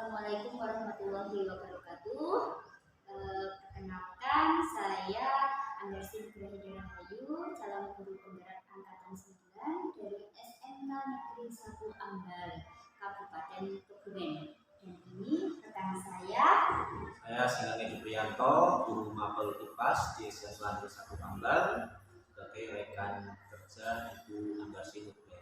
Assalamualaikum warahmatullahi wabarakatuh. Perkenalkan, saya Andersin Nugraha Rahayu, calon guru penggerak angkatan 9 dari SMK Negeri 1 Ambal, Kabupaten Kebumen. Dan ini rekan saya. Saya Singang Edi Priyanto, guru mapel IPAS di SMA Negeri 1 Ambal, sebagai rekan kerja Ibu Andersin Nugraha.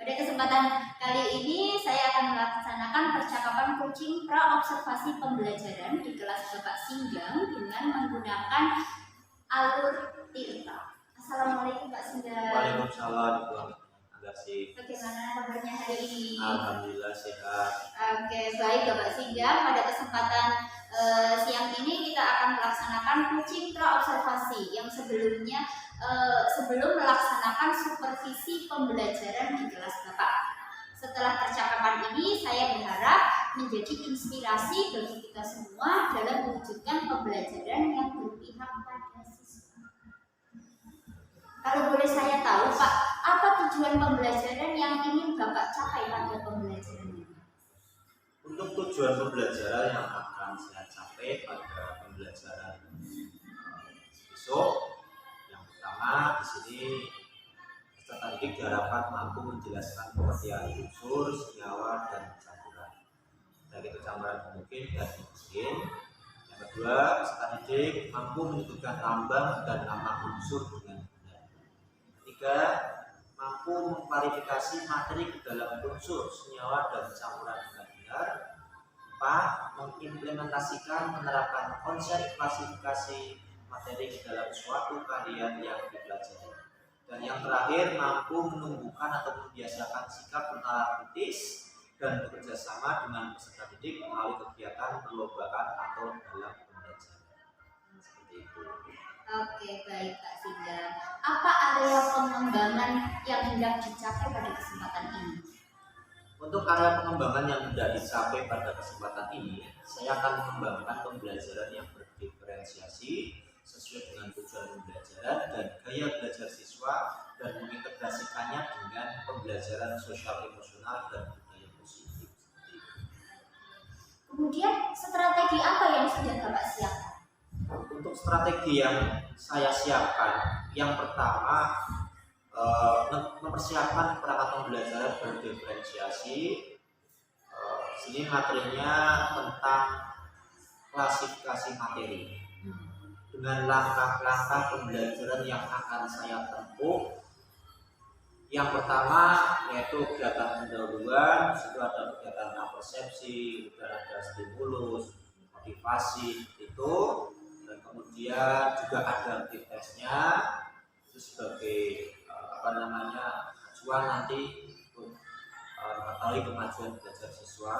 Pada kesempatan kali ini saya akan melaksanakan percakapan coaching pra-observasi pembelajaran di kelas Bapak Singgang dengan menggunakan alur Tirta. Assalamualaikum Pak Singgang. Waalaikumsalam Bu Andersin. Bagaimana kabarnya hari ini? Alhamdulillah sehat. Oke, baik Bapak Singgang. Pada kesempatan siang ini kita akan melaksanakan coaching pra-observasi yang sebelumnya sebelum melaksanakan supervisi pembelajaran di kelas Bapak. Setelah percakapan ini, saya berharap menjadi inspirasi bagi kita semua dalam mewujudkan pembelajaran yang berpihak pada siswa. Kalau boleh saya tahu, Pak, apa tujuan pembelajaran yang ingin Bapak capai pada pembelajaran ini? Untuk tujuan pembelajaran yang akan saya capai pada pembelajaran besok, yang pertama di sini peserta didik diharapkan mampu menjelaskan pengertian unsur, senyawa, dan campuran, baik itu campuran homogen dan heterogen. Yang kedua, peserta didik mampu menyebutkan lambang dan nama unsur dengan benar. Ketiga, mampu mengklarifikasi materi ke dalam unsur, senyawa, dan campuran dengan benar. 4. Mengimplementasikan menerapkan konsep klasifikasi materi ke dalam suatu karya yang dipelajari. Dan yang terakhir, mampu menumbuhkan atau membiasakan sikap bernalar kritis dan bekerja sama dengan peserta didik melalui kegiatan perlombaan atau dalam pembelajaran. Seperti itu. Oke, baik Pak Singgang. Apa area pengembangan yang hendak dicapai pada kesempatan ini? Untuk area pengembangan yang hendak dicapai pada kesempatan ini, saya akan mengembangkan pembelajaran yang berdiferensiasi sesuai dengan tujuan pembelajaran dan gaya belajar siswa dan mengintegrasikannya dengan pembelajaran sosial emosional dan budaya positif. Kemudian strategi apa yang sudah Bapak siapkan? Untuk strategi yang saya siapkan, yang pertama mempersiapkan perangkat pembelajaran berdiferensiasi. Sini materinya tentang klasifikasi materi dengan langkah-langkah pembelajaran yang akan saya tempuh. Yang pertama yaitu kegiatan pendahuluan, situ ada kegiatan persepsi, ada stimulus, motivasi itu, dan kemudian juga ada tesnya itu sebagai acuan nanti untuk mengetahui kemajuan belajar siswa.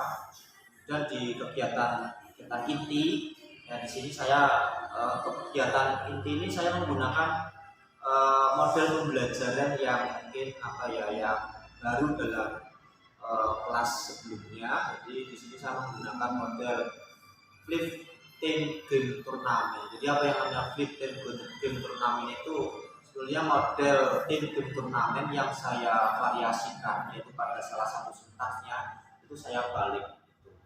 Dan di kegiatan inti, ya di sini saya kegiatan inti ini saya menggunakan model pembelajaran yang mungkin yang baru dalam kelas sebelumnya. Jadi di sini saya menggunakan model flip team game turnamen. Jadi apa yang namanya flip team game turnamen itu sebetulnya model tim game turnamen yang saya variasikan, yaitu pada salah satu sintaksnya itu saya balik.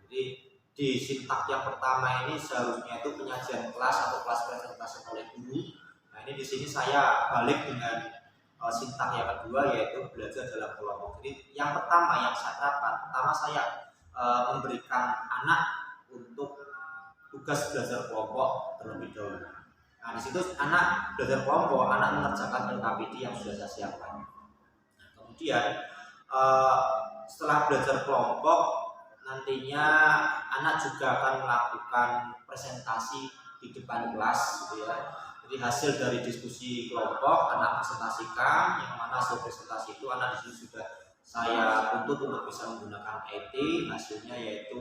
Jadi di sintak yang pertama ini seharusnya itu penyajian kelas atau kelas presentasi oleh guru. Nah ini di sini saya balik dengan sintak yang kedua, yaitu belajar dalam kelompok. Jadi yang pertama yang saya terapkan, pertama saya memberikan anak untuk tugas belajar kelompok terlebih dahulu. Nah di situ anak belajar kelompok, anak mengerjakan LKPD yang sudah saya siapkan. Nah, kemudian setelah belajar kelompok, nantinya anak juga akan melakukan presentasi di depan kelas, gitu ya. Jadi hasil dari diskusi kelompok anak presentasikan, yang mana hasil presentasi itu anak di sini sudah saya tuntut untuk bisa menggunakan IT, hasilnya yaitu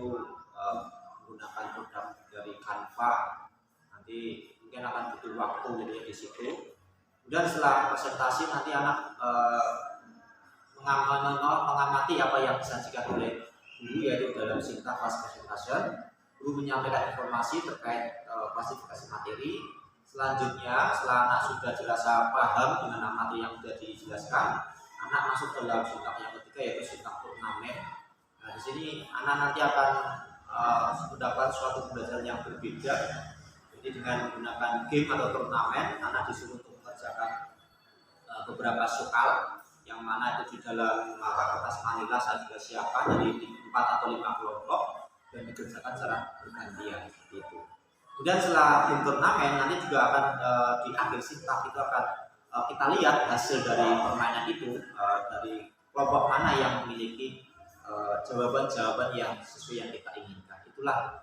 menggunakan produk dari Canva. Nanti mungkin akan butuh waktu gitu ya di situ. Kemudian setelah presentasi nanti anak mengamati apa yang disajikan oleh guru, yaitu dalam singkat class presentation. Guru menyampaikan informasi terkait klasifikasi materi. Selanjutnya, setelah anak sudah dirasa paham dengan materi yang sudah dijelaskan, anak masuk dalam singkat yang ketiga, yaitu singkat turnamen. Nah, di sini anak nanti akan mendapat suatu pembelajaran yang berbeda. Jadi dengan menggunakan game atau turnamen, anak disuruh untuk mengerjakan beberapa soal, yang mana itu di dalam kertas manila saya juga siapkan jadi 4 atau 5 kelompok dan dikerjakan secara bergantian seperti itu. Kemudian setelah tim turnamen nanti juga akan di akhir singkat itu akan kita lihat hasil dari permainan itu, dari kelompok mana yang memiliki jawaban-jawaban yang sesuai yang kita inginkan. Itulah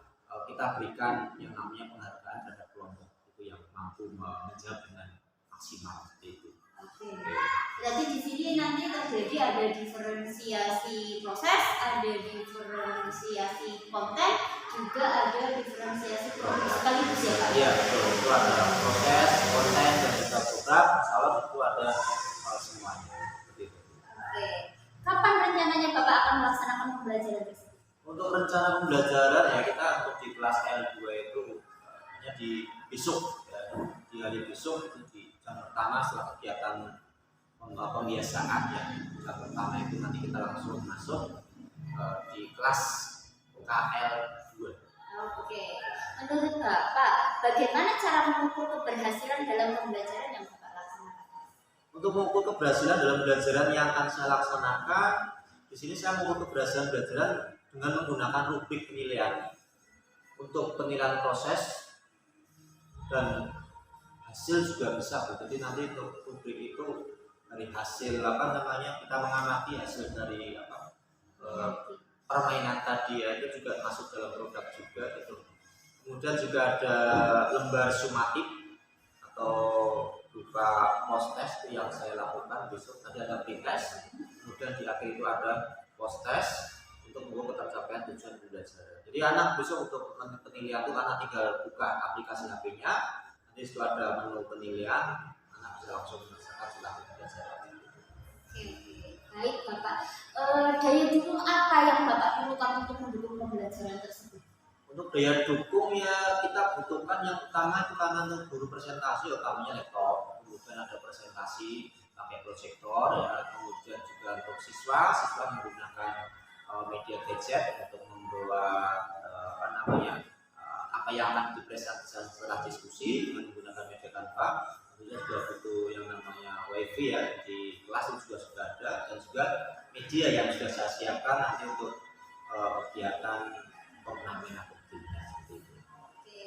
kita berikan yang namanya penghargaan terhadap kelompok itu yang mampu menjawab dengan maksimal seperti itu. Oke. Berarti di sini nanti terjadi ada diferensiasi proses, ada diferensiasi konten, juga ada diferensiasi program sekaligus ya Pak? Iya betul, itu ada proses, konten dan juga program. Insyaallah itu ada semuanya. Seperti itu. Oke. Kapan rencananya Bapak akan melaksanakan pembelajaran tersebut? Untuk rencana pembelajaran ya kita untuk di kelas L2 itu hanya di besok ya, di hari besok itu di jam pertama setelah kegiatan pembiasaan ya. Jam pertama itu nanti kita langsung masuk di kelas KL2. Oke. Menurut Bapak, bagaimana cara mengukur keberhasilan dalam pembelajaran yang Bapak laksanakan? Untuk mengukur keberhasilan dalam pembelajaran yang akan saya laksanakan, di sini saya mengukur keberhasilan pembelajaran dengan menggunakan rubrik penilaian. Untuk penilaian proses dan hasil juga bisa. Jadi nanti untuk rubrik itu dari hasil kita mengamati hasil dari permainan tadi ya, itu juga masuk dalam produk juga gitu. Kemudian juga ada lembar sumatif atau berupa post test yang saya lakukan besok. Tadi ada pretest, kemudian di akhir itu ada post test untuk mengukur ketercapaian tujuan pembelajaran. Jadi anak besok untuk penilaian itu anak tinggal buka aplikasi HP-nya, nanti setelah ada menu penilaian anak bisa langsung merasakan setelah pembelajaran. Oke, baik Bapak. Daya dukung apa yang Bapak perlukan untuk mendukung pembelajaran tersebut? Untuk daya dukung ya kita butuhkan yang utama itu karena untuk guru presentasi utamanya laptop, kemudian ada presentasi pakai proyektor ya, kemudian juga untuk siswa menggunakan media gadget untuk membawa apa yang akan dipresentasikan setelah diskusi dengan menggunakan media Canva. Kemudian juga butuh yang namanya wifi ya, di kelas itu juga sudah ada, dan juga media yang sudah saya siapkan nanti untuk kegiatan turnamen atau timnya seperti itu. Oke,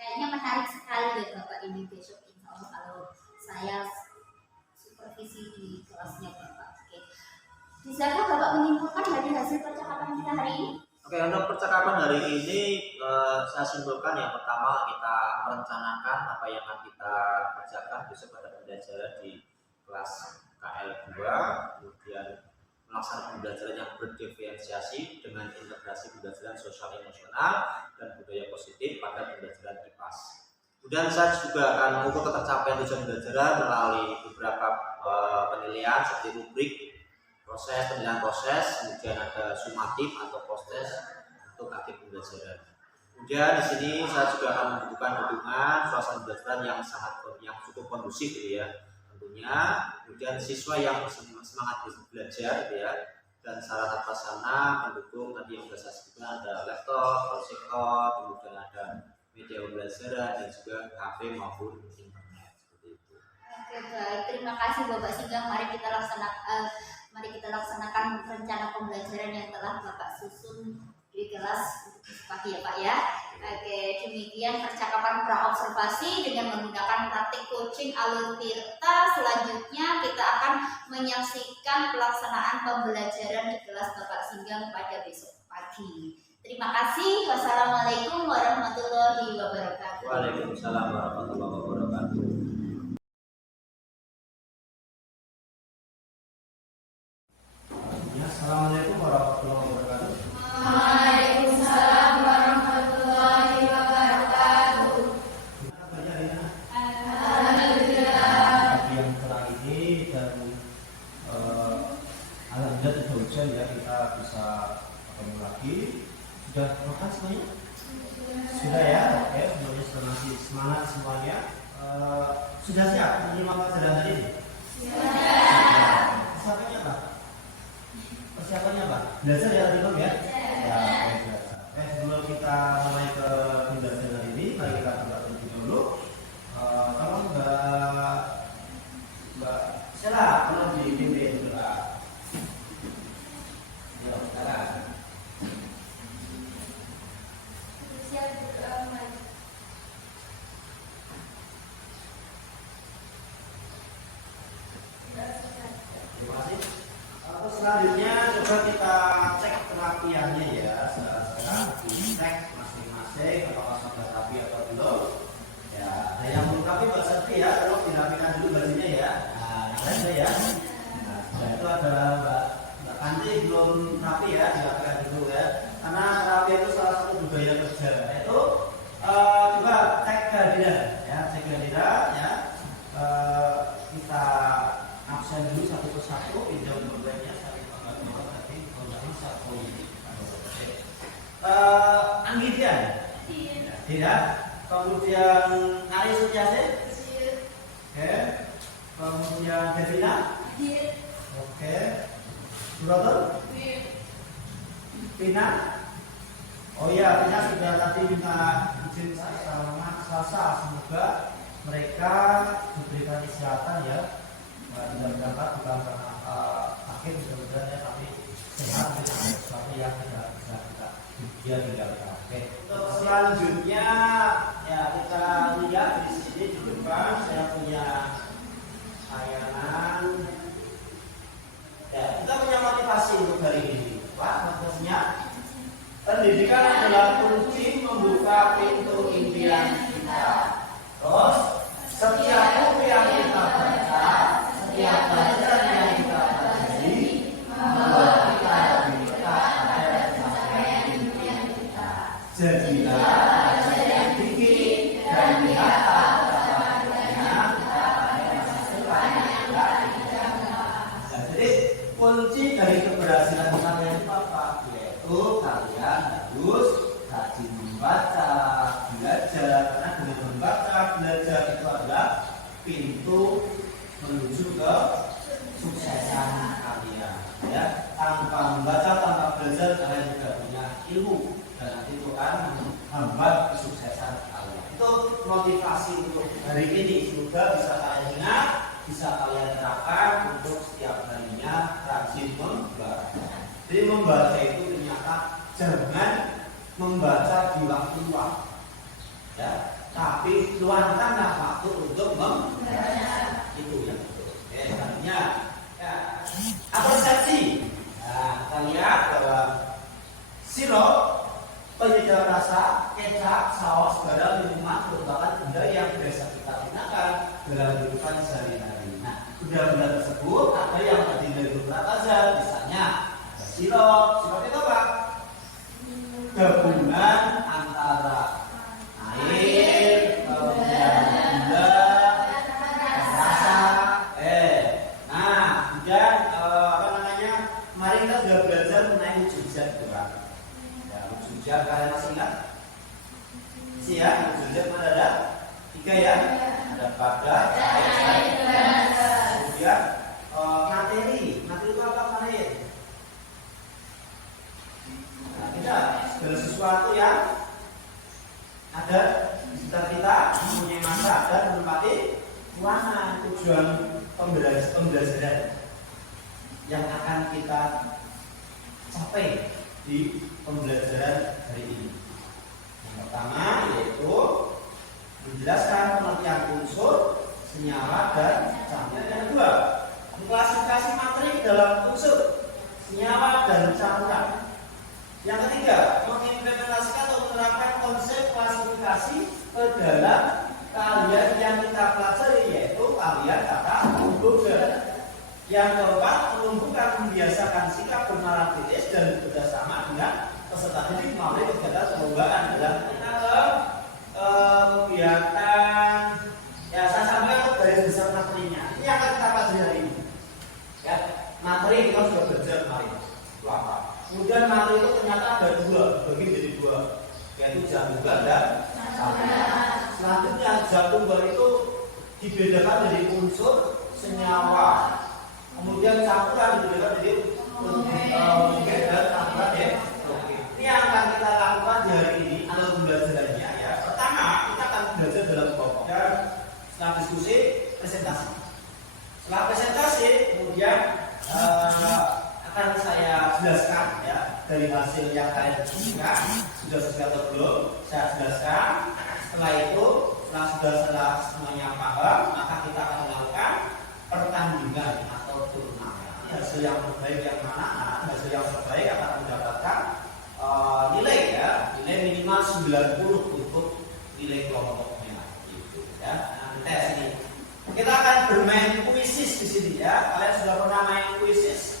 kayaknya menarik sekali ya Bapak ini. Besok insya Allah kalau saya supervisi di kelasnya Bapak. Oke, bisakah Bapak menyimpulkan dari hasil percakapan kita hari ini? Oke, untuk percakapan hari ini saya simpulkan yang pertama kita merencanakan apa yang akan kita kerjakan besok pada pembelajaran di kelas KL2, kemudian melaksanakan pembelajaran yang berdiferensiasi dengan integrasi pembelajaran sosial emosional dan budaya positif pada pembelajaran IPAS. Kemudian saya juga akan mengukur ketercapaian tujuan pembelajaran melalui beberapa penilaian seperti rubrik penilaian proses, kemudian ada sumatif atau post test untuk akhir pembelajaran. Kemudian di sini saya juga akan membutuhkan dukungan suasana pembelajaran yang cukup kondusif gitu ya tentunya. Kemudian siswa yang semangat belajar gitu ya, dan syarat prasarana pendukung tadi yang sudah saya sebutkan ada laptop, proyektor, kemudian ada media pembelajaran dan juga HP maupun internet seperti itu. Oke, baik. Terima kasih Bapak Singgang. Mari kita laksanakan rencana pembelajaran yang telah Bapak susun di kelas pagi ya Pak ya. Oke, demikian percakapan praobservasi dengan menggunakan praktik coaching alur Tirta. Selanjutnya kita akan menyaksikan pelaksanaan pembelajaran di kelas Bapak Singgang pada besok pagi. Terima kasih. Wassalamualaikum warahmatullahi wabarakatuh. Waalaikumsalam warahmatullahi wabarakatuh. Alhamdulillah tidak hujan ya, kita bisa ketemu lagi. Sudah makan semuanya? Sudah ya, oke. Semuanya sudah masih semangat semuanya. Sudah siap menyimak pelajaran hari ini? Siap. Persiapannya apa? Persiapannya apa? Belajar ya tadi Bang ya? Ya, oke, belajar. Sebelum kita mulai ke pembelajaran hari ini, mari kita buka terlebih dulu. Tolong Mbak Sheila, tolong dibimbing dulu. Ayo, sekarang. Terima kasih. Terus selanjutnya coba kita cek kerapiannya ya. Sekarang dicek masing-masing apakah sudah rapi atau belum. Ya, ada yang belum rapi Mbak Serti ya, tolong dirapikan dulu bajunya ya. Nah, yang lain ya. Nah, itu ada Mbak Kanti belum rapi ya, dirapikan dulu ya. Karena rapi itu salah satu budaya kerja. Itu coba cek kehadiran ya, cek kehadiran ya. Kita absen dulu satu persatu, pinjam dompetnya saling nomor tadi, nomor satu. Anggidian, tidak. Kemudian Ari Sutiase, oke. Kemudian Devina, oke. Brothers, Pina, oh iya, Pina sudah tadi minta izin sama Salsa, semoga mereka diberikan kesehatan ya. Tidak berangkat bukan karena sakit mudah-mudahan ya, tapi sehat dengan sesuatu yang tidak bisa dia tinggalkan. Oke. Untuk selanjutnya ya kita lihat di sini di depan saya punya tayangan. Ya, kita punya motivasi untuk hari ini. Pak, motivasinya pendidikan adalah kunci membuka pintu impian kita. Terus setiap buku yang kita baca, setiap pelajaran yang kita pelajari membuat kita lebih dekat pada pencapaian impian kita. Jadilah pelajar yang gigih dan nyata betapa adanya kita pada masa depan yang tak dijangka. Jadi kunci dari keberhasilan kalian itu apa? Yaitu kalian harus rajin membaca, belajar. Karena dengan membaca, belajar itu adalah pintu menuju ke suksesan kalian. Ya, tanpa membaca, tanpa belajar, kalian tidak punya ilmu dan nanti itu akan menghambat kesuksesan kalian. Itu motivasi untuk hari ini. Semoga bisa kalian ingat, bisa kalian terapkan untuk setiap harinya rajin membaca. Jadi membaca itu ternyata jangan membaca di waktu luang, ya, tapi luangkanlah waktu untuk membaca. Itu yang betul. Selanjutnya, ya, apresiasi. Nah, kita lihat bahwa sirup, penyedap rasa, kecap, saus, garam, minuman merupakan benda yang biasa kita gunakan dalam kehidupan sehari-hari. Nah, benda-benda tersebut ada yang terdiri dari beberapa zat, misalnya ada sirup. Sirup itu apa? Gabungan antara air, kemudian gula, rasa. Nah, kemudian apa namanya? Kemarin kita sudah belajar mengenai wujud zat, Pak. Ya, wujud zat kalian masih ingat? Sih ya, wujud zat mana ada? 3 ya. Ada padat, air, kemudian materi. Materi itu apa kemarin? Nah, kita segala sesuatu yang ada di sekitar kita mempunyai masa dan menempati ruangan. Tujuan pembelajaran yang akan kita capai di pembelajaran hari ini. Yang pertama yaitu menjelaskan pengertian unsur, senyawa dan campuran. Yang kedua, mengklasifikasi materi dalam unsur, senyawa dan campuran. Yang ketiga, mengimplementasikan atau menerapkan konsep klasifikasi ke dalam kalian yang kita pelajari, yaitu kalian kata boga. Yang keempat, menumbuhkan membiasakan sikap bernalar kritis dan bekerjasama dengan peserta didik melalui kegiatan perlombaan dalam kegiatan. Ya, saya sampaikan garis besar materinya. Ini yang akan kita pelajari hari ini. Ya, Materi kita sudah belajar kemarin. Apa? Kemudian materi itu ternyata ada dua, bagi menjadi dua, yaitu zat tunggal dan campuran. Selanjutnya zat tunggal itu dibedakan dari unsur senyawa. Kemudian campuran dibedakan dari homogen dan campuran heterogen. Ini yang akan kita lakukan di hari ini atau pembelajarannya ya. Pertama kita akan belajar dalam kelompok dan setelah diskusi presentasi. Setelah presentasi kemudian akan saya jelaskan ya dari hasil yang kalian berikan sudah sesuai atau belum saya jelaskan. Setelah itu setelah semuanya paham maka kita akan melakukan pertandingan atau turnamen. Hasil yang terbaik yang mana? Nah, hasil yang terbaik akan mendapatkan nilai ya, nilai minimal 90 untuk nilai kelompoknya gitu ya. Nah, tes ini kita akan bermain kuisis di sini ya. Kalian sudah pernah main kuisis?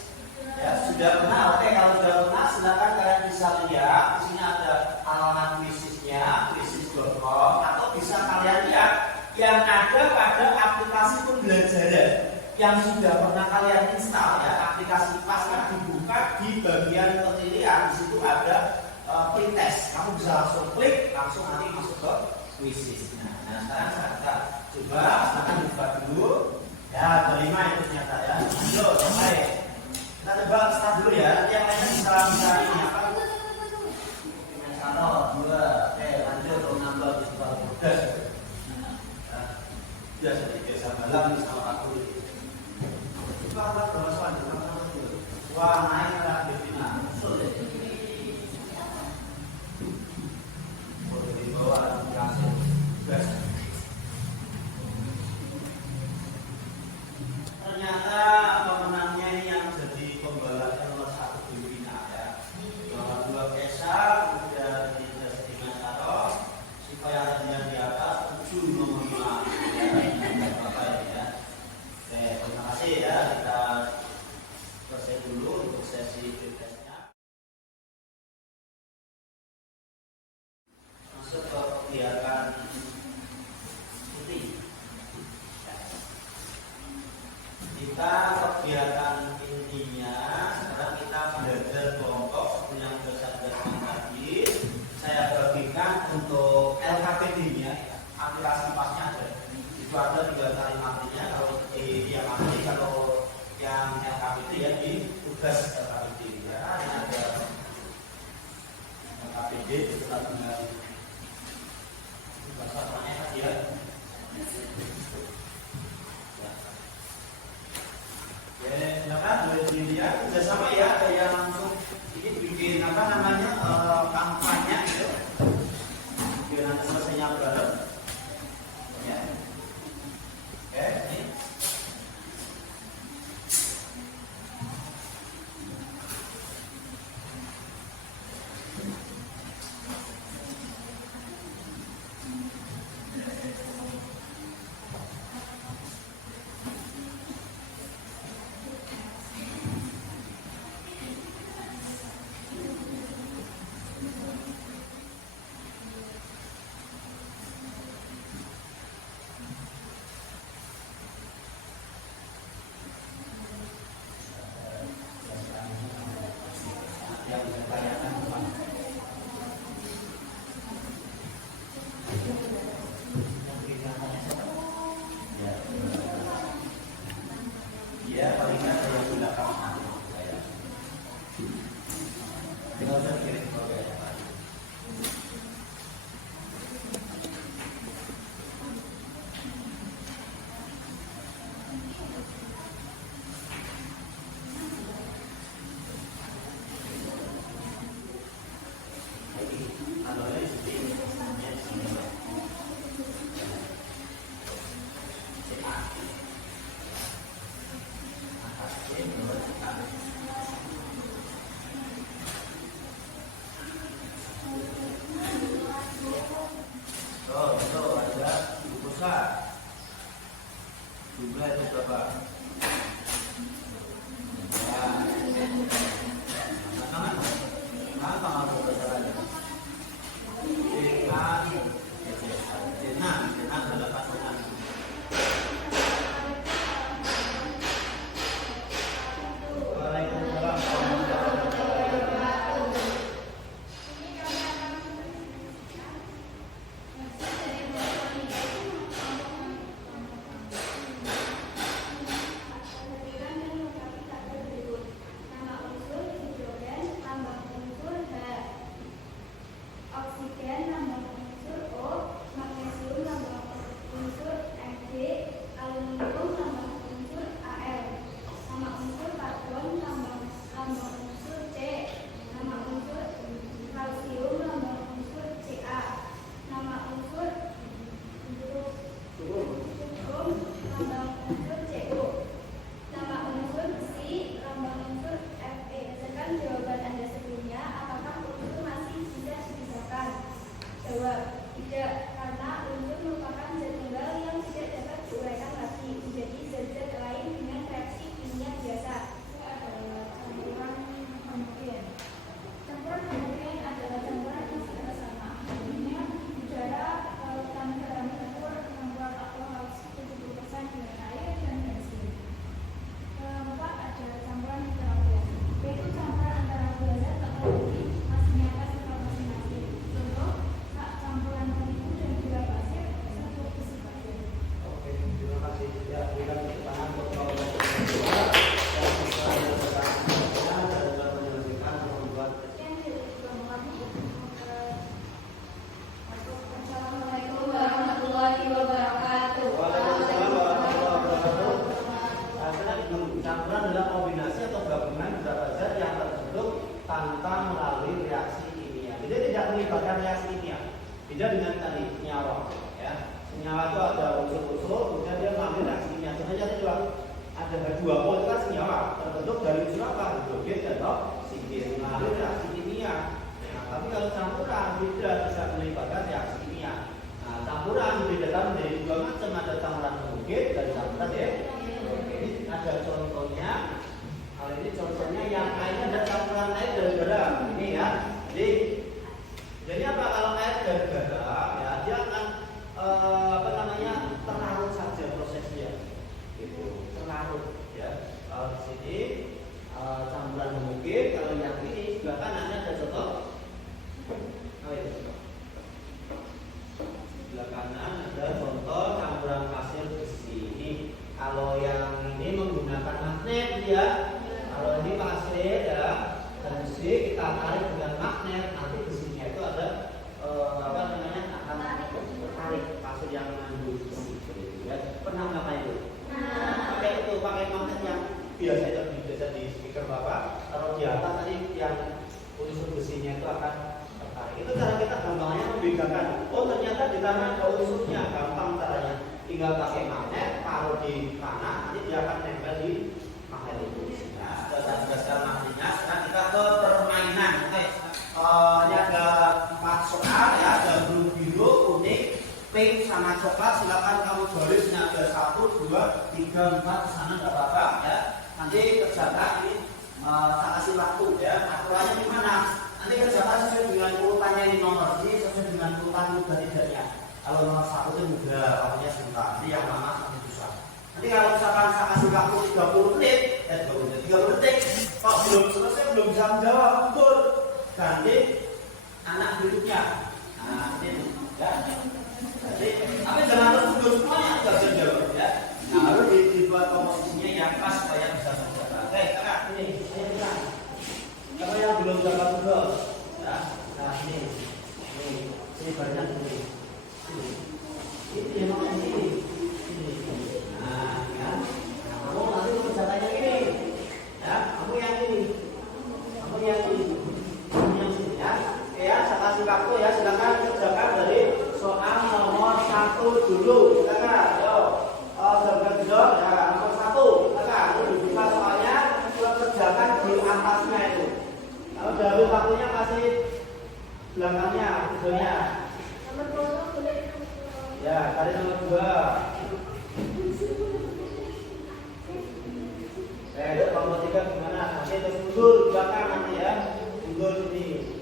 Ya, sudah pernah. Oke, kalau sudah pernah silakan kalian bisa lihat di sini ada halaman kuisisnya, kuisis.com, atau bisa kalian lihat yang ada pada aplikasi pembelajaran yang sudah pernah kalian install ya. Aplikasi pasca dibuka di bagian penilaian, di situ ada pretest. Kamu bisa langsung klik, langsung nanti masuk ke kuisis. Nah, sekarang saya coba silakan dibuka dulu. Ya, terima itu ternyata ya. Lanjut, baik. Kita coba start dulu ya. Nanti yang lainnya bisa ini apa? Satu, dua, oke, lanjut untuk nambah di sebelah mudah. Ya, biasa malam sama aku. Coba buat kemasan, wah naik ke final. Sulit. Boleh dibawa langsung. Biasa. Ternyata pemenangnya yang jadi pembalap nomor 1 di Wina ya. Nomor 2 Kesa, kemudian di Justina Saros, supaya ada di atas 7 nomor 5 ya. Oke, terima kasih ya. Kita selesai dulu untuk sesi pretestnya. Masuk ke kegiatan inti. Kita kegiatan intinya sekarang kita belajar kelompok seperti yang sudah saya jelaskan tadi. Saya bagikan untuk LKPD-nya, aplikasi pasnya ada. Itu ada 3 kali materinya. Kalau di yang materi, kalau yang LKPD ya di tugas LKPD ya. Ini ada LKPD itu tinggal bahasa namanya tadi ya. Ya, silakan boleh dilihat sudah sama ya. Ada yang langsung ini bikin apa namanya kampanye gitu. Biar nanti selesainya bareng. Ya. Oke, ini. Yang ditanyakan apa? Ya. Ya, paling nggak saya gunakan saya. Tinggal saya kirim ke WhatsApp. Beda dengan tadi senyawa, ya. Senyawa itu ada unsur-unsur, kemudian dia mengambil reaksi kimia. Contohnya juga ada H2O itu kan senyawa terbentuk dari unsur apa? Hidrogen dan oksigen, mengalami reaksi kimia. Nah, tapi kalau campuran tidak bisa melibatkan reaksi kimia. Nah, campuran dibedakan menjadi dua macam, ada campuran homogen dan campuran heterogen. Ini ada contohnya. Kalau ini contohnya yang airnya ada campuran air dan garam. Ini ya. Jadi apa kalau air dan garam ya dia akan terlarut saja prosesnya. Gitu, terlarut ya. Kalau di sini campuran homogen, kalau yang ini sebelah kanannya ada contoh. Sebelah kanan ada contoh campuran pasir besi. Ini kalau yang ini menggunakan magnet ya. Kalau ini pasir ya dan besi kita tarik dengan magnet, nanti besinya itu ada akan tertarik pasir yang mengandung besi. Ya. Pernah ngapain itu? Pakai magnet yang biasa di speaker Bapak, taruh di atas tadi yang unsur besinya itu akan tertarik. Itu cara kita gampangnya membedakan. Oh ternyata di tangan ada unsurnya, gampang caranya. Tinggal pakai magnet, taruh di kanan, nanti dia akan nempel di magnet itu. Nah, sudah jelaskan magnetnya. Sekarang kita ke permainan. Oke, ini ada 4 soal ya, ada biru, kuning, pink sama coklat. Silakan kamu garisnya ada 1, 2, 3, 4 kesana nggak apa-apa ya. Nanti kerjakan ini saya kasih waktu ya. Aturannya gimana? Nanti kerjakan sesuai dengan urutannya ini nomor. Ini sesuai dengan urutan mudah tidaknya. Kalau nomor 1 itu mudah, waktunya sebentar. Nanti yang lama nanti susah. Nanti kalau misalkan saya kasih waktu 30 menit, 30 detik, kok belum selesai, belum bisa menjawab, mundur. Ganti anak berikutnya. Nah, ini ya. Jadi, tapi jangan terus semuanya nggak bisa jawab ya. Nah, harus dibuat komposisinya yang pas supaya bisa menjawab. Oke, kakak, ini bisa. Kalau yang belum dapat tugas, ya. Nah, ini banyak ini. Ini yang mana ini? Nah, ya. Kamu nanti kerjakan yang ini, ya. Kamu yang ini, kamu yang ini, kamu yang sini, ya. Oke ya, saya kasih waktu ya. Silakan kerjakan dari soal nomor 1 dulu. Silakan, yo. Jawaban jawab ya nomor 1. Silakan, ini dibuka soalnya, kerjakan di atasnya itu. Kalau dari waktunya kasih belakangnya, videonya. Ya, tadi nomor 2. Nomor 3 gimana? Nanti terus mundur belakang nanti ya. Mundur sini.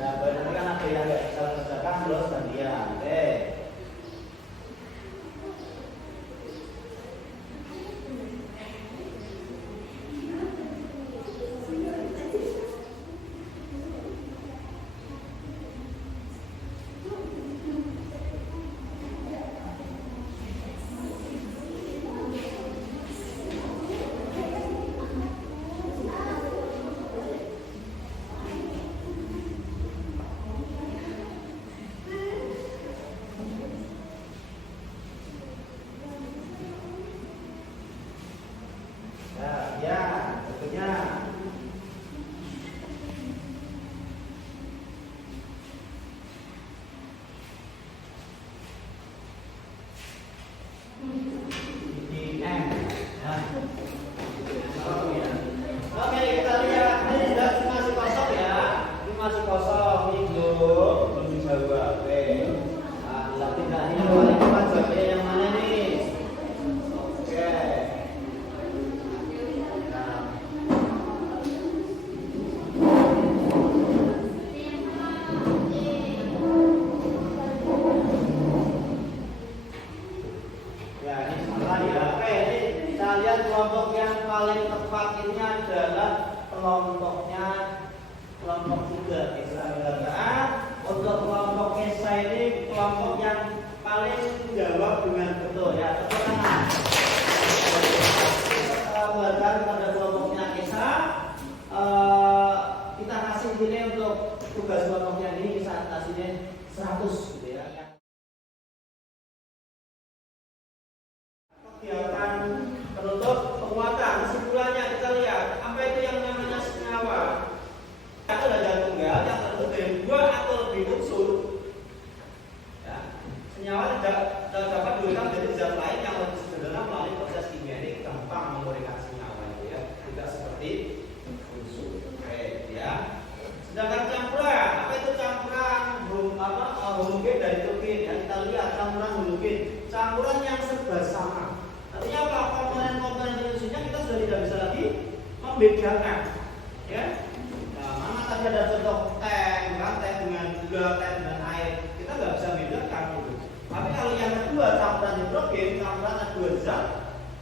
Ya, nanti kan ada yang nggak bisa kerjakan terus gantian. Oke. Kelompok yang paling tepat ini adalah kelompok 3 Israel. Untuk kelompok Esa ini kelompok yang paling menjawab dengan betul ya. Buatan pada kelompoknya Esa, kita kasih nilai untuk tugas kelompoknya ini bisa kasihnya 100 gitu ya. Kegiatan penutup penguatan, kesimpulannya kita lihat apa itu yang namanya senyawa. Itu adalah tunggal yang terbentuk dari 2 atau lebih unsur membedakan, ya. Nah, mana tadi ada contoh teh, bukan teh dengan gula, teh dengan air, kita nggak bisa bedakan gitu. Tapi kalau yang kedua campuran hidrogen, campuran dua zat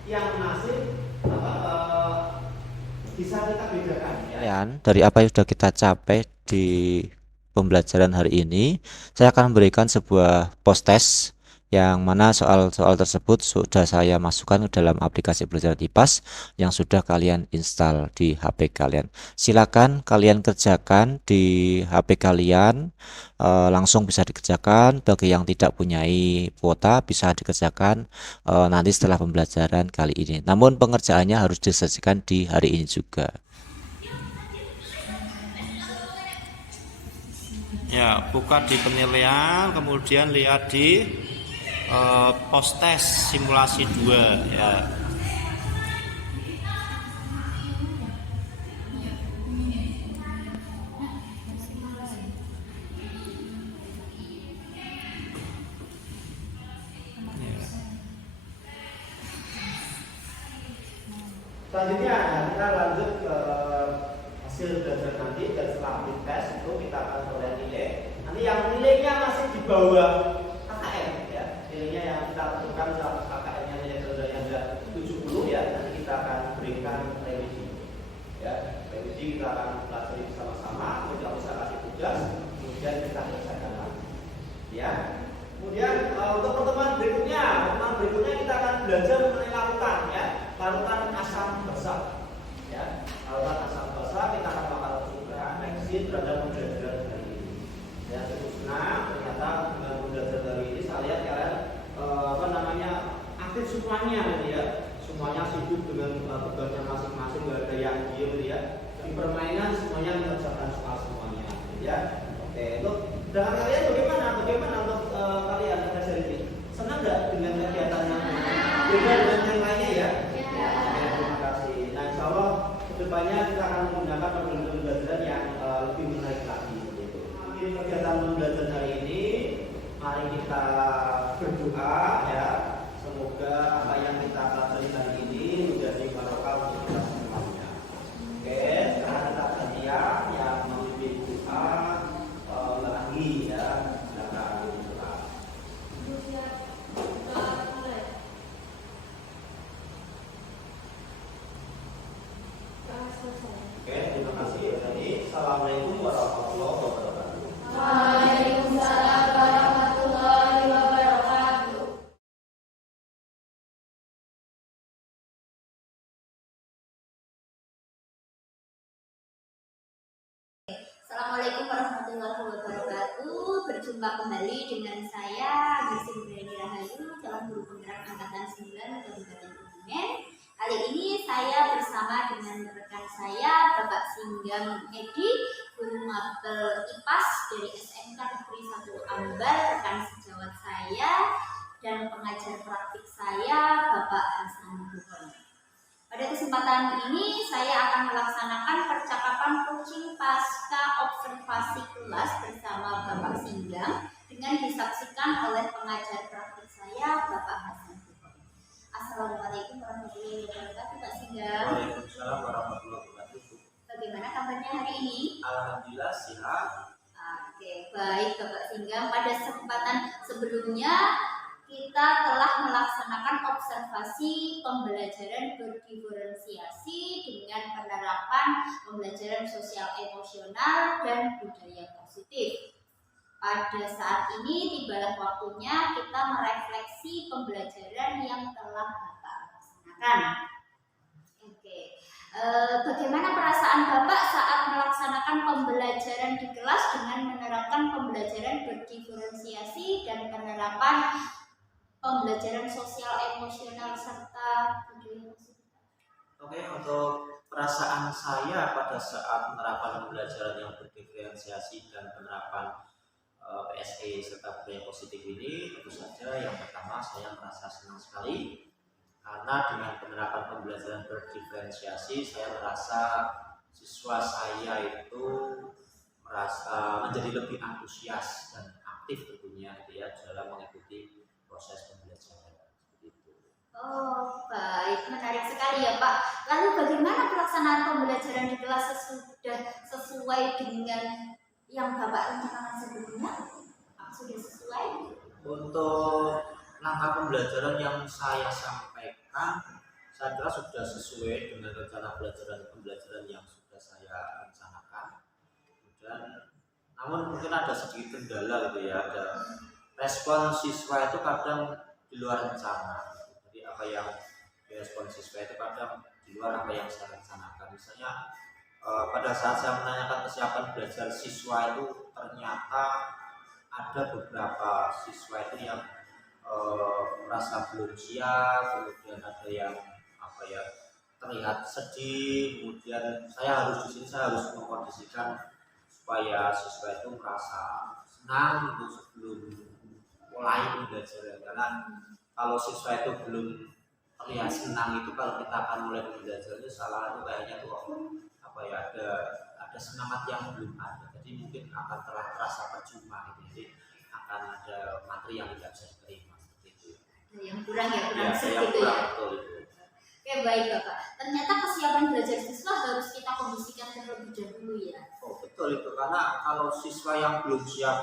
yang masih bisa kita bedakan. Ya. Dari apa yang sudah kita capai di pembelajaran hari ini, saya akan memberikan sebuah post test yang mana soal-soal tersebut sudah saya masukkan ke dalam aplikasi belajar IPAS yang sudah kalian install di HP kalian. Silakan kalian kerjakan di HP kalian, langsung bisa dikerjakan. Bagi yang tidak punyai kuota bisa dikerjakan nanti setelah pembelajaran kali ini. Namun pengerjaannya harus diselesaikan di hari ini juga. Ya, buka di penilaian, kemudian lihat di post test simulasi 2 ya. Selanjutnya kita lanjut ke hasil belajar nanti, dan setelah di tes itu kita akan peroleh nilai. Nanti yang nilainya masih di bawah KKM ya, nilainya yang kita tentukan KKM-nya nilai yang sudah 70 ya, nanti kita akan berikan revisi ya. Revisi kita akan pelajari bersama-sama, kemudian bisa kasih tugas, kemudian kita selesaikan lagi ya. Kemudian untuk pertemuan berikutnya kita akan belajar mengenai larutan ya, larutan asam basa ya. Larutan asam basa kita akan melakukan juga exit terhadap pembelajaran hari ini ya. Cukup senang ternyata dengan pembelajaran hari ini saya lihat kalian aktif semuanya gitu ya, semuanya sibuk dengan tugasnya masing-masing, gak ada yang diem gitu ya. Di permainan semuanya mengerjakan soal semuanya gitu ya. Oke, untuk dengan kalian bagaimana untuk kalian belajar ini? Senang nggak dengan kegiatan yang beda dengan yang lainnya ya? Ya. Terima kasih. Nah, insya Allah kedepannya kita akan menggunakan metode pembelajaran yang lebih menarik lagi. Begitu. Mungkin kegiatan pembelajaran hari ini, mari kita berdoa ya. Semoga apa yang kita pelajari hari ini menjadi barokah untuk kita semuanya. Oke, sekarang kita berdiam yang memimpin doa lagi ya. Oke, terima kasih. Jadi, assalamualaikum warahmatullahi wabarakatuh. Waalaikumsalam warahmatullahi wabarakatuh. Assalamualaikum warahmatullahi wabarakatuh. Berjumpa kembali dengan saya Gersi Mulyani Rahayu, calon guru penggerak angkatan 9 Kabupaten Kebumen. Kali ini saya bersama dengan rekan saya Bapak Singgam Edi, guru mapel IPAS dari SMK Negeri 1 Ambar, rekan sejawat saya, dan pengajar praktik saya Bapak Hasan Bukhari. Pada kesempatan ini saya akan melaksanakan percakapan coaching pasca observasi kelas bersama Bapak Singgam dengan disaksikan oleh pengajar praktik saya Bapak Hasan Bukhari. Assalamualaikum warahmatullahi wabarakatuh, Pak Singgam. Waalaikumsalam warahmatullahi wabarakatuh. Bagaimana kabarnya hari ini? Alhamdulillah sehat. Oke, baik Bapak Singgam. Pada kesempatan sebelumnya kita telah melaksanakan observasi pembelajaran berdiferensiasi dengan penerapan pembelajaran sosial emosional dan budaya positif. Pada saat ini tibalah waktunya kita merefleksi pembelajaran yang telah Bapak laksanakan. Oke, bagaimana perasaan Bapak saat melaksanakan pembelajaran di kelas dengan menerapkan pembelajaran berdiferensiasi dan penerapan pembelajaran sosial emosional serta budaya positif? Oke, untuk perasaan saya pada saat penerapan pembelajaran yang berdiferensiasi dan penerapan PSE serta budaya positif ini, tentu saja yang pertama saya merasa senang sekali karena dengan penerapan pembelajaran berdiferensiasi saya merasa siswa saya itu merasa menjadi lebih antusias dan aktif tentunya gitu ya dalam mengikuti proses pembelajaran seperti itu. Oh, baik, menarik sekali ya Pak. Lalu bagaimana pelaksanaan pembelajaran pembelajaran di kelas sudah sesuai dengan yang Bapak rencanakan sebelumnya? Apakah sudah sesuai? Untuk langkah pembelajaran yang saya sampaikan, saya kira sudah sesuai dengan rencana pembelajaran yang sudah saya rencanakan. Dan namun mungkin ada sedikit kendala gitu ya, ada respon siswa itu kadang di luar rencana. Jadi apa yang direspon siswa itu kadang di luar apa yang saya rencanakan. Misalnya pada saat saya menanyakan kesiapan belajar siswa itu, ternyata ada beberapa siswa itu yang merasa belum siap, kemudian ada yang apa ya, terlihat sedih. Kemudian saya harus mengkondisikan supaya siswa itu merasa senang itu sebelum mulai pembelajaran. Karena kalau siswa itu belum terlihat senang itu, kalau kita akan mulai pembelajaran itu salah, itu kayaknya tuh apa ya, ada semangat yang belum ada. Jadi mungkin akan terasa percuma gitu. Jadi akan ada materi yang tidak bisa diterima seperti itu. Yang kurang ya, kurang Ya, seperti yang itu kurang ya. betul itu. Oke, baik Bapak. Ternyata kesiapan belajar siswa harus kita kondisikan terlebih dahulu ya. Oh betul itu, karena kalau siswa yang belum siap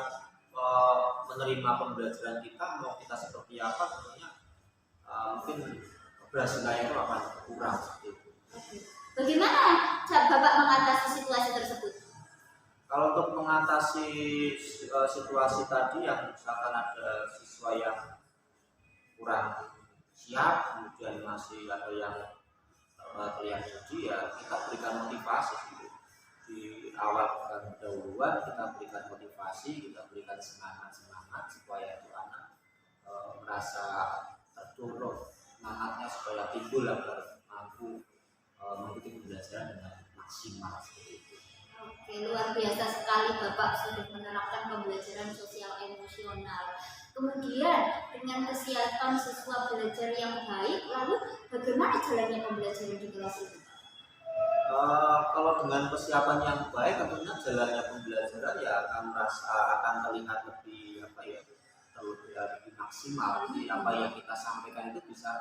menerima pembelajaran kita, mau kita seperti apa, tentunya mungkin keberhasilannya itu akan kurang seperti itu. Bagaimana Bapak mengatasi situasi tersebut? Kalau untuk mengatasi situasi tadi, yang misalkan ada siswa yang kurang siap, kemudian masih ada yang terlihat sedih, ya kita berikan motivasi gitu. Di awal pendahuluan kita berikan motivasi, kita berikan semangat supaya itu anak merasa terdorong semangatnya, supaya timbul agar mampu mengikuti pembelajaran dengan maksimal seperti itu. Oke, luar biasa sekali Bapak sudah menerapkan pembelajaran sosial emosional. Kemudian dengan kesiapan siswa belajar yang baik, lalu bagaimana jalannya pembelajaran di kelas itu? Kalau dengan persiapan yang baik, tentunya jalannya pembelajaran ya akan terlihat lebih apa ya, lebih maksimal. Jadi apa yang kita sampaikan itu bisa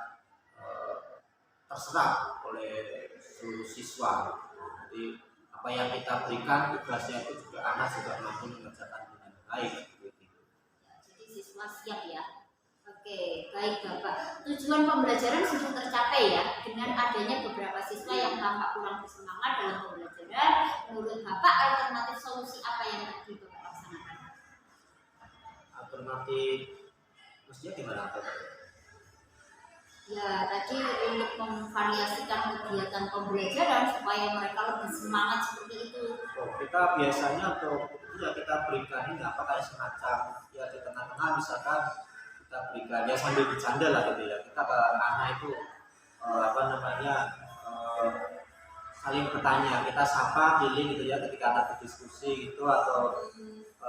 terserap oleh seluruh siswa. Jadi apa yang kita berikan tugasnya itu juga anak juga mampu mengerjakan dengan baik. Jadi siswa siap ya. Oke, baik Bapak. Tujuan pembelajaran sudah tercapai ya, dengan adanya beberapa siswa yang tampak kurang bersemangat dalam pembelajaran. Menurut Bapak, alternatif solusi apa yang tadi Bapak laksanakan? Alternatif mestinya gimana Bapak? Ya, tadi untuk memvariasikan kegiatan pembelajaran supaya mereka lebih semangat seperti itu. Oh, kita biasanya untuk itu ya kita berikan ini apa, kayak semacam ya di tengah-tengah misalkan kita berikan ya sambil bercanda lah gitu ya, kita ke anak itu apa namanya saling bertanya, kita sapa keliling gitu ya ketika ada berdiskusi gitu, atau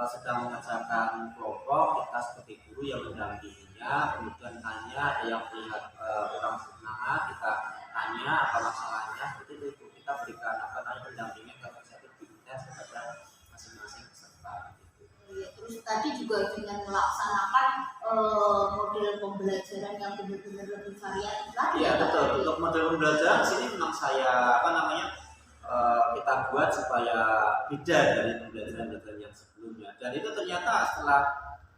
sedang mengerjakan kelompok, kita seperti guru yang mendampinginya, kemudian tanya, ada yang melihat kurang semangat, kita tanya apa masalahnya, seperti itu kita berikan apa namanya pendampingan agar bisa lebih intens kepada masing-masing peserta gitu. Ya, terus tadi juga dengan melaksanakan model pembelajaran yang benar-benar lebih variatif lagi. Iya betul. Untuk model pembelajaran sini memang saya apa namanya kita buat supaya beda dari pembelajaran yang sebelumnya. Dan itu ternyata setelah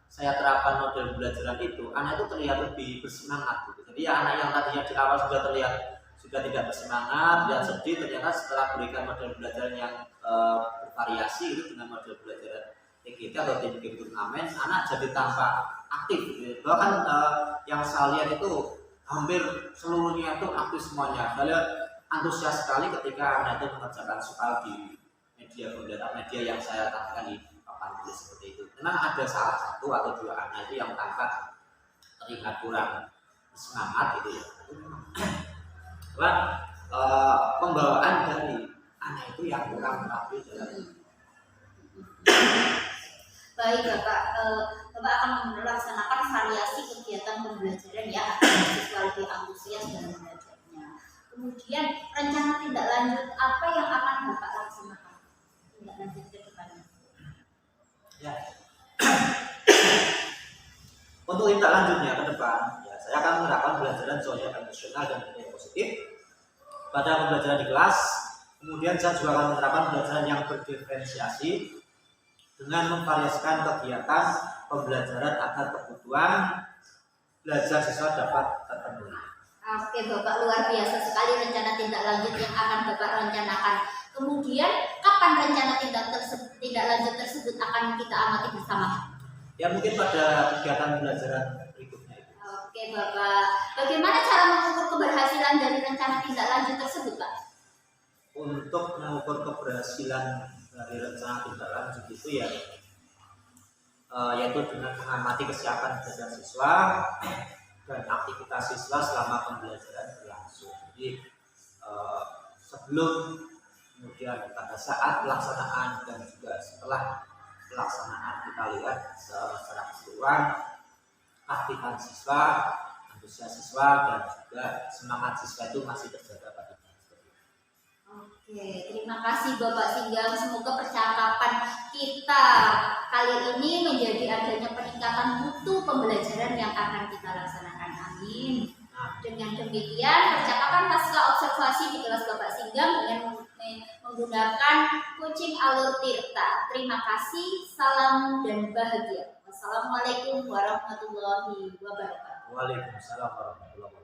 saya terapkan model pembelajaran itu, anak itu terlihat lebih bersemangat gitu. Jadi ya, anak yang tadinya di awal sudah terlihat sudah tidak bersemangat dan sedih, ternyata setelah berikan model pembelajaran yang bervariasi itu dengan model pembelajaran TGT atau tim game turnamen, anak jadi tampak aktif gitu. Bahkan yang saya lihat itu hampir seluruhnya itu aktif semuanya. Saya lihat antusias sekali ketika anak itu mengerjakan soal di media yang saya tampilkan di papan tulis seperti itu. Memang ada salah satu atau dua anak itu yang tampak terlihat kurang semangat gitu ya. Karena pembawaan dari anak itu yang kurang rapi dalam. Baik Bapak, Bapak akan melaksanakan variasi kegiatan pembelajaran ya agar siswa lebih antusias dalam belajarnya. Kemudian rencana tindak lanjut apa yang akan Bapak laksanakan? Tindak lanjut ke depannya. Ya. Untuk tindak lanjutnya ke depan, ya, saya akan menerapkan pembelajaran sosial emosional dan budaya positif pada pembelajaran di kelas. Kemudian saya juga akan menerapkan pembelajaran yang berdiferensiasi dengan memvariasikan kegiatan pembelajaran agar kebutuhan belajar siswa dapat terpenuhi. Oke Bapak, luar biasa sekali rencana tindak lanjut yang akan Bapak rencanakan. Kemudian kapan rencana tindak lanjut tersebut akan kita amati bersama? Ya mungkin pada kegiatan pembelajaran berikutnya itu. Oke Bapak, bagaimana cara mengukur keberhasilan dari rencana tindak lanjut tersebut Pak? Untuk mengukur keberhasilan dari rencana tindak lanjut itu ya yaitu dengan mengamati kesiapan belajar siswa dan aktivitas siswa selama pembelajaran berlangsung. Jadi sebelum, kemudian pada saat pelaksanaan dan juga setelah pelaksanaan kita lihat secara keseluruhan aktivitas siswa, antusias siswa dan juga semangat siswa itu masih terjaga pada Oke, terima kasih Bapak Singgam. Semoga percakapan kita kali ini menjadi adanya peningkatan mutu pembelajaran yang akan kita laksanakan. Amin. Dengan demikian, percakapan pasca observasi di kelas Bapak Singgam dengan menggunakan kucing alur Tirta. Terima kasih, salam dan bahagia. Wassalamualaikum warahmatullahi wabarakatuh. Waalaikumsalam warahmatullahi wabarakatuh.